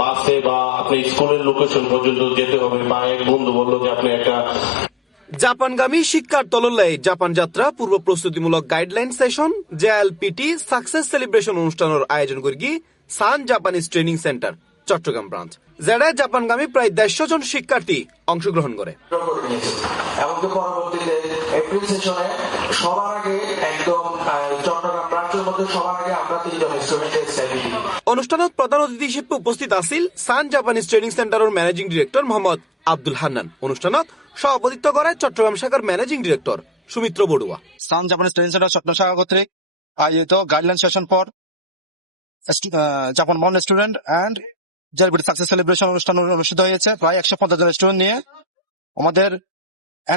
বাসে বা আপনি স্কুলের লোকেশন পর্যন্ত যেতে হবে, বা এক বন্ধু বললো যে আপনি একটা জাপানগামী শিক্ষার তলল্লাই জাপান যাত্রা পূর্ব প্রস্তুতিমূলক guideline session JLPT success celebration অনুষ্ঠানের আয়োজন করি Sun Japanese training centre Chattogram branch, যেটা জাপানগামী প্রায় 150 জন শিক্ষার্থী অংশগ্রহণ করে। এমনকি পরবর্তীতে এপ্রিল সেশনে সবার আগে একদম চট্টগ্রাম ব্রাঞ্চের মধ্যে সবার আগে আমরা 3 জন স্টুডেন্টের স্টাডি। অনুষ্ঠানত প্রধান অতিথি হিসেবে উপস্থিত আছিল সান জাপানিজ ট্রেনিং সেন্টারের ম্যানেজিং ডিরেক্টর মোহাম্মদ আব্দুল হান্নান। অনুষ্ঠানত সভাপতিত্ব করে চট্টগ্রাম শাখার managing director Sumitra Barua. Sun Japanese training centre Chittagong শাখা কর্তৃক আয়োজিত guideline session for Japan born student and JLPT success celebration অনুষ্ঠান অনুষ্ঠিত হয়েছে। প্রায় 150 জন স্টুডেন্ট নিয়ে আমাদের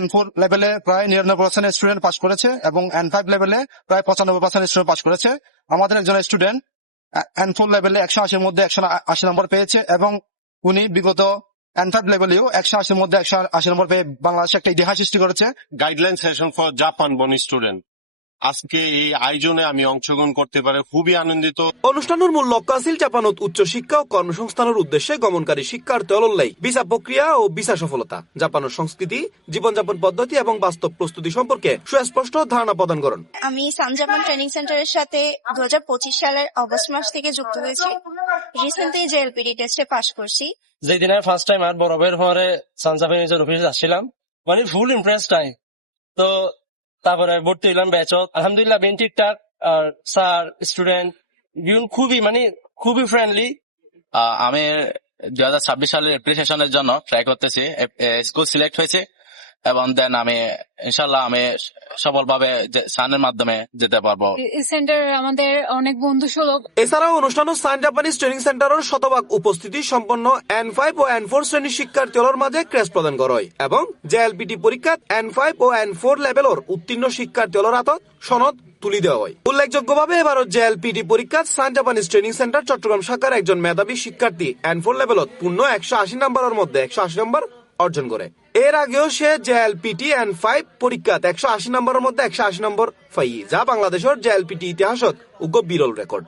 N4 লেভেলে প্রায় 99% স্টুডেন্ট পাস করেছে এবং N5 লেভেলে প্রায় 95% স্টুডেন্ট পাস করেছে। আমাদের একজন স্টুডেন্ট N4 লেভেলে 180 মধ্যে 180 নম্বর পেয়েছে এবং উনি বিগত N5 লেভেলেও 180 মধ্যে 180 নম্বর পেয়ে বাংলাদেশে একটা ইতিহাস সৃষ্টি করেছে। Guideline session for Japan born student, আজকে এই আয়োজনে আমি অংশগ্রহণ করতে পারে খুবই আনন্দিত। অনুষ্ঠানের মূল লক্ষ্য আছিল জাপানত উচ্চশিক্ষা ও কর্মসংস্থানের উদ্দেশ্যে গমনকারী শিক্ষার্থী অলল্লাই ভিসা প্রক্রিয়া ও ভিসা সফলতা, জাপানের সংস্কৃতি, জীবনযাপন পদ্ধতি এবং বাস্তব প্রস্তুতি সম্পর্কে সুস্পষ্ট ধারণা প্রদান করেন। আমি সান জাপান ট্রেনিং সেন্টারের সাথে 2025 সালের অগস্ট মাস থেকে যুক্ত হয়েছি। রিসেন্টলি জেএলপিটি টেস্টে পাস করছি। যেদিন ফার্স্ট টাইম আর বড় বের পরে সান জাপানিজের অফিসে আসছিলাম, মানে ফুল ইমপ্রেস টাই। তো তারপরে ভর্তি হইলাম ব্যাচত, আলহামদুলিল্লাহ বেন ঠিকঠাক, আর স্যার স্টুডেন্ট খুবই ফ্রেন্ডলি। আমি 2026 সালের এপ্রিল সেশনের জন্য ট্রাই করতেছি, স্কুল সিলেক্ট হয়েছে এবং দেন আমি ইনশাল্লাহ আমি সফলভাবে সানের মাধ্যমে যেতে পারবো। সেন্টার আমাদের অনেক বন্ধু সুলভ। এছাড়াও অনুষ্ঠানে সান জাপানিজ ট্রেনিং সেন্টারের শতভাগ উপস্থিতি সম্পন্ন N5 ও N4 শ্রেণীর শিক্ষার্থীদের মাঝে ক্রেস্ট প্রদান করা হয় এবং জেএলপিটি পরীক্ষাত N5 ও N4 লেভেলের উত্তীর্ণ শিক্ষার্থীদের হাতত সনদ তুলি দেওয়া হয়। উল্লেখযোগ্যভাবে এবারও জেএলপিটি পরীক্ষাত Sun Japanese training centre Chattogram শাখার একজন মেধাবী শিক্ষার্থী N4 লেভেলত পূর্ণ 180 নম্বরের মধ্যে 180 নম্বর অর্জন করে। এর আগেও সে জেএলপিটি N5 পরীক্ষাত 180 নম্বরের মধ্যে 180 নম্বর পাই, যা বাংলাদেশের জেএলপিটি ইতিহাসত উগ্র বিরল রেকর্ড।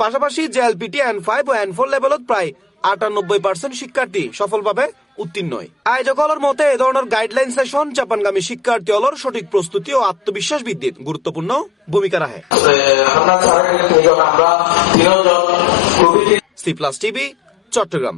পাশাপাশি জেএলপিটি N5 ও N4 লেভেলত প্রায় 98% শিক্ষার্থী সফলভাবে উত্তীর্ণ হয়। আয়োজকদের মতে এই ধরনের গাইডলাইন সেশন জাপানগামী শিক্ষার্থী হলর সঠিক প্রস্তুতি ও আত্মবিশ্বাস বৃদ্ধির গুরুত্বপূর্ণ ভূমিকা রাখে। আমরা C+ টিভি, চট্টগ্রাম।